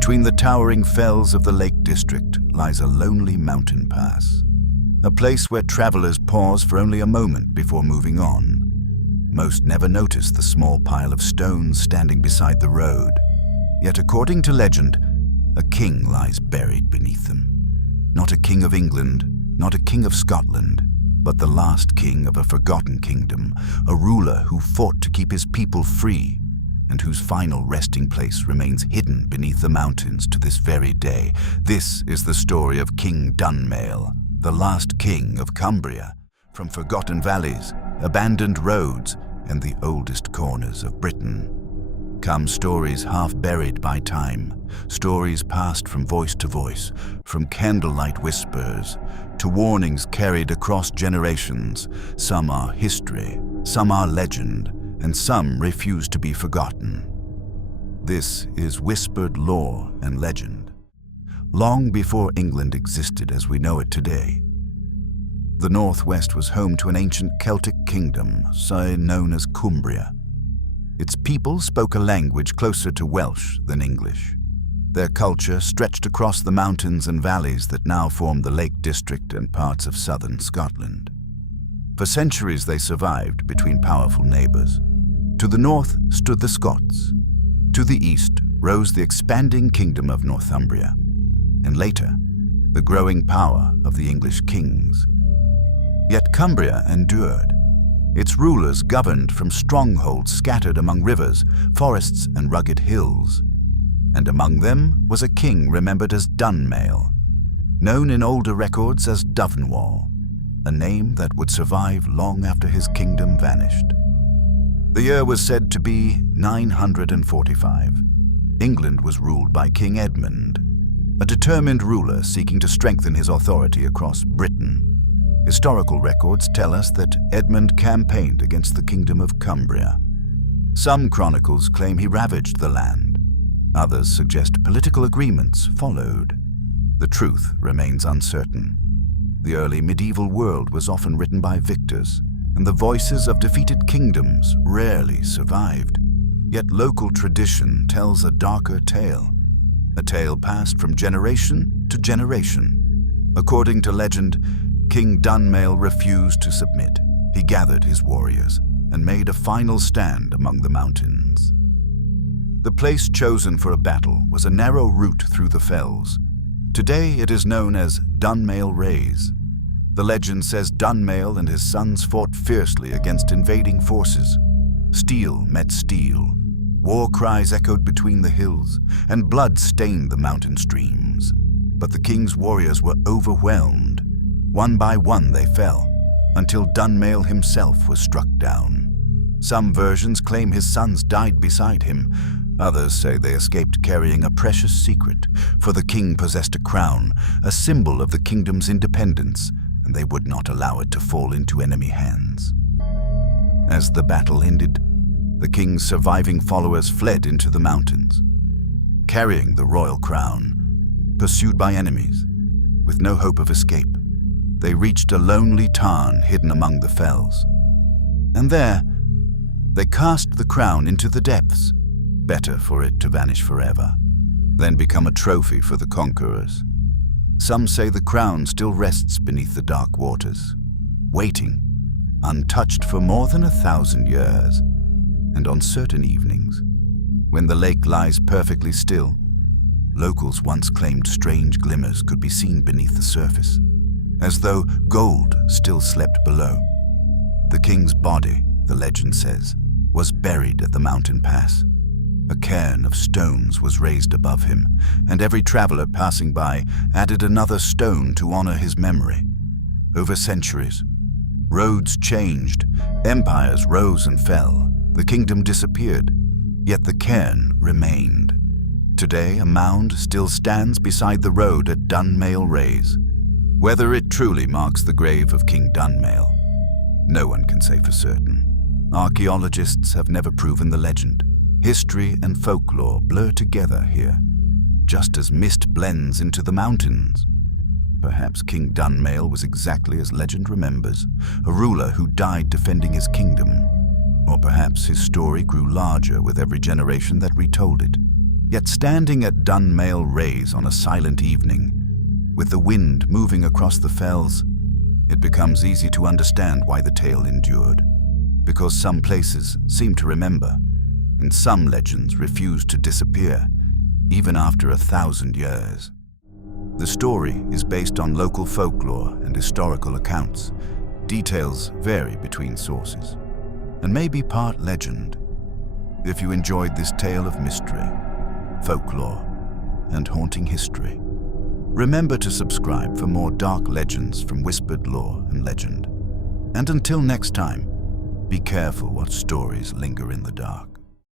Between the towering fells of the Lake District lies a lonely mountain pass, a place where travelers pause for only a moment before moving on. Most never notice the small pile of stones standing beside the road. Yet according to legend, a king lies buried beneath them. Not a king of England, not a king of Scotland, but the last king of a forgotten kingdom, a ruler who fought to keep his people free, and whose final resting place remains hidden beneath the mountains to this very day. This is the story of King Dunmail, the last king of Cumbria, from forgotten valleys, abandoned roads, and the oldest corners of Britain. Come stories half buried by time, stories passed from voice to voice, from candlelight whispers to warnings carried across generations. Some are history, some are legend, and some refuse to be forgotten. This is whispered lore and legend, long before England existed as we know it today. The Northwest was home to an ancient Celtic kingdom, known as Cumbria. Its people spoke a language closer to Welsh than English. Their culture stretched across the mountains and valleys that now form the Lake District and parts of southern Scotland. For centuries they survived between powerful neighbours. To the north stood the Scots. To the east rose the expanding kingdom of Northumbria, and later, the growing power of the English kings. Yet Cumbria endured. Its rulers governed from strongholds scattered among rivers, forests, and rugged hills. And among them was a king remembered as Dunmail, known in older records as Dunmail, a name that would survive long after his kingdom vanished. The year was said to be 945. England was ruled by King Edmund, a determined ruler seeking to strengthen his authority across Britain. Historical records tell us that Edmund campaigned against the kingdom of Cumbria. Some chronicles claim he ravaged the land. Others suggest political agreements followed. The truth remains uncertain. The early medieval world was often written by victors, and the voices of defeated kingdoms rarely survived. Yet local tradition tells a darker tale, a tale passed from generation to generation. According to legend, King Dunmail refused to submit. He gathered his warriors and made a final stand among the mountains. The place chosen for a battle was a narrow route through the fells. Today it is known as Dunmail Raise. The legend says Dunmail and his sons fought fiercely against invading forces. Steel met steel. War cries echoed between the hills, and blood stained the mountain streams. But the king's warriors were overwhelmed. One by one they fell, until Dunmail himself was struck down. Some versions claim his sons died beside him. Others say they escaped carrying a precious secret, for the king possessed a crown, a symbol of the kingdom's independence, and they would not allow it to fall into enemy hands. As the battle ended, the king's surviving followers fled into the mountains, carrying the royal crown. Pursued by enemies, with no hope of escape, they reached a lonely tarn hidden among the fells. And there, they cast the crown into the depths, better for it to vanish forever, then become a trophy for the conquerors. Some say the crown still rests beneath the dark waters, waiting, untouched for more than 1,000 years. And on certain evenings, when the lake lies perfectly still, locals once claimed strange glimmers could be seen beneath the surface, as though gold still slept below. The king's body, the legend says, was buried at the mountain pass. A cairn of stones was raised above him, and every traveler passing by added another stone to honor his memory. Over centuries, roads changed, empires rose and fell, the kingdom disappeared, yet the cairn remained. Today, a mound still stands beside the road at Dunmail Raise. Whether it truly marks the grave of King Dunmail, no one can say for certain. Archaeologists have never proven the legend. History and folklore blur together here, just as mist blends into the mountains. Perhaps King Dunmail was exactly as legend remembers, a ruler who died defending his kingdom. Or perhaps his story grew larger with every generation that retold it. Yet standing at Dunmail Raise on a silent evening, with the wind moving across the fells, it becomes easy to understand why the tale endured. Because some places seem to remember, and some legends refuse to disappear, even after 1,000 years. The story is based on local folklore and historical accounts. Details vary between sources, and may be part legend. If you enjoyed this tale of mystery, folklore, and haunting history, remember to subscribe for more dark legends from whispered lore and legend. And until next time, be careful what stories linger in the dark.